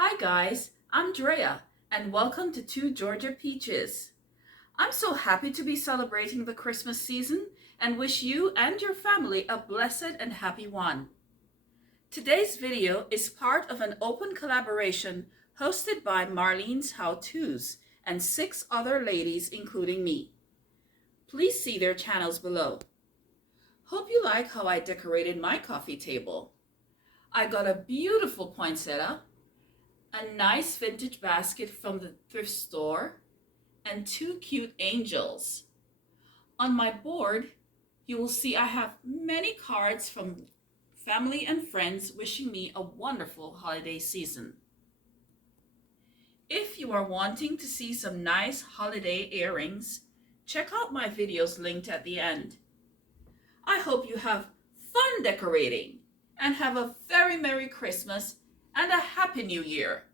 Hi guys, I'm Drea and welcome to Two Georgia Peaches. I'm so happy to be celebrating the Christmas season and wish you and your family a blessed and happy one. Today's video is part of an open collaboration hosted by Marlene's How To's and 6 other ladies including me. Please see their channels below. Hope you like how I decorated my coffee table. I got a beautiful poinsettia, a nice vintage basket from the thrift store, and 2 cute angels. On my board, you will see I have many cards from family and friends wishing me a wonderful holiday season. If you are wanting to see some nice holiday earrings, check out my videos linked at the end. I hope you have fun decorating and have a very Merry Christmas and a Happy New Year.